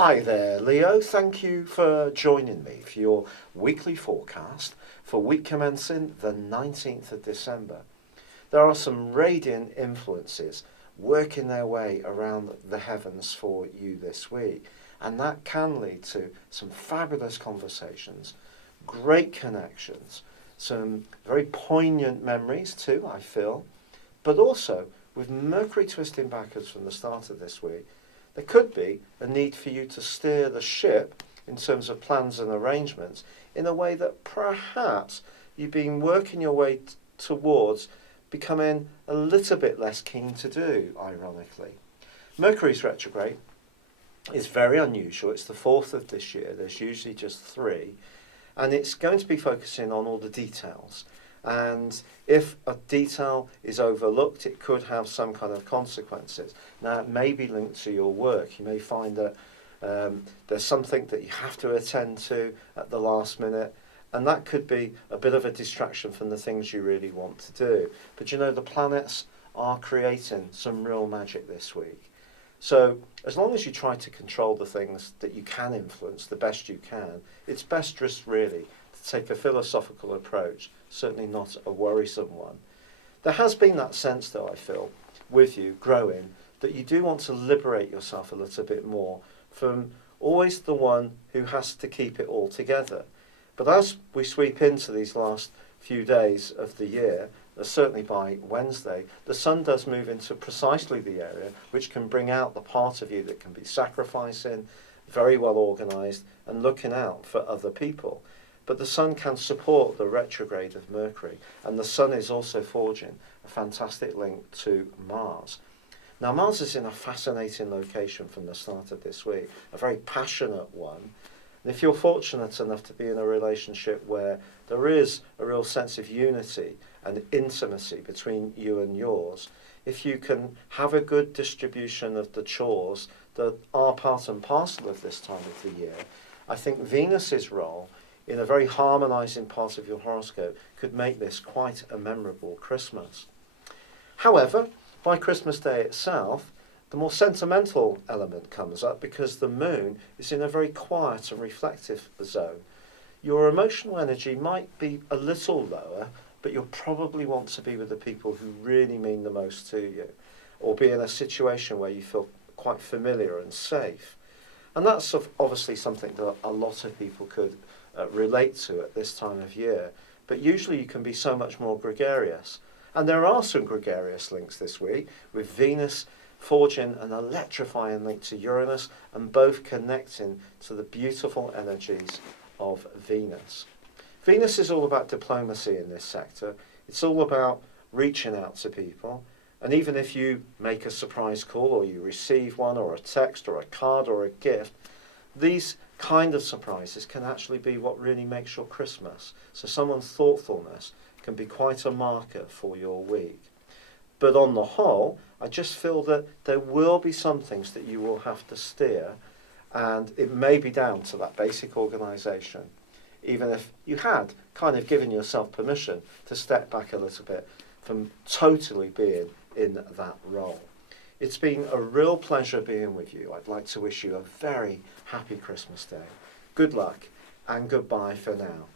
Hi there, Leo. Thank you for joining me for your weekly forecast for week commencing the 19th of December. There are some radiant influences working their way around the heavens for you this week, and that can lead to some fabulous conversations, great connections, some very poignant memories too, I feel, but also with Mercury twisting backwards from the start of this week, there could be a need for you to steer the ship in terms of plans and arrangements in a way that perhaps you've been working your way towards becoming a little bit less keen to do, ironically. Mercury's retrograde is very unusual. It's the fourth of this year. There's usually just three. And it's going to be focusing on all the details. And if a detail is overlooked, it could have some kind of consequences. Now, it may be linked to your work. You may find that there's something that you have to attend to at the last minute, and that could be a bit of a distraction from the things you really want to do. But you know, the planets are creating some real magic this week. So as long as you try to control the things that you can influence the best you can, it's best just really to take a philosophical approach, certainly not a worrisome one. There has been that sense, though, I feel, with you growing, that you do want to liberate yourself a little bit more from always the one who has to keep it all together. But as we sweep into these last few days of the year, certainly by Wednesday, the sun does move into precisely the area which can bring out the part of you that can be sacrificing, very well organised, and looking out for other people. But the sun can support the retrograde of Mercury, and the sun is also forging a fantastic link to Mars. Now, Mars is in a fascinating location from the start of this week, a very passionate one. And if you're fortunate enough to be in a relationship where there is a real sense of unity and intimacy between you and yours, if you can have a good distribution of the chores that are part and parcel of this time of the year, I think Venus's role in a very harmonising part of your horoscope could make this quite a memorable Christmas. However, by Christmas Day itself, the more sentimental element comes up because the moon is in a very quiet and reflective zone. Your emotional energy might be a little lower, but you'll probably want to be with the people who really mean the most to you, or be in a situation where you feel quite familiar and safe. And that's obviously something that a lot of people could relate to at this time of year, but usually you can be so much more gregarious. And there are some gregarious links this week, with Venus forging an electrifying link to Uranus, and both connecting to the beautiful energies of Venus. Venus is all about diplomacy in this sector. It's all about reaching out to people. And even if you make a surprise call, or you receive one, or a text, or a card, or a gift, these kind of surprises can actually be what really makes your Christmas. So someone's thoughtfulness can be quite a marker for your week. But on the whole, I just feel that there will be some things that you will have to steer, and it may be down to that basic organisation, even if you had kind of given yourself permission to step back a little bit from totally being in that role. It's been a real pleasure being with you. I'd like to wish you a very happy Christmas Day. Good luck, and goodbye for now.